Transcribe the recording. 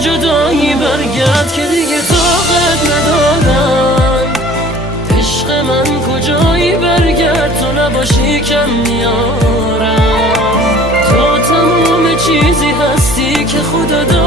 جدایی برگرد که دیگه طاقت ندارم. عشق من کجایی برگرد تو نباشی کم میارم. تو تمام چیزی هستی که خدا داره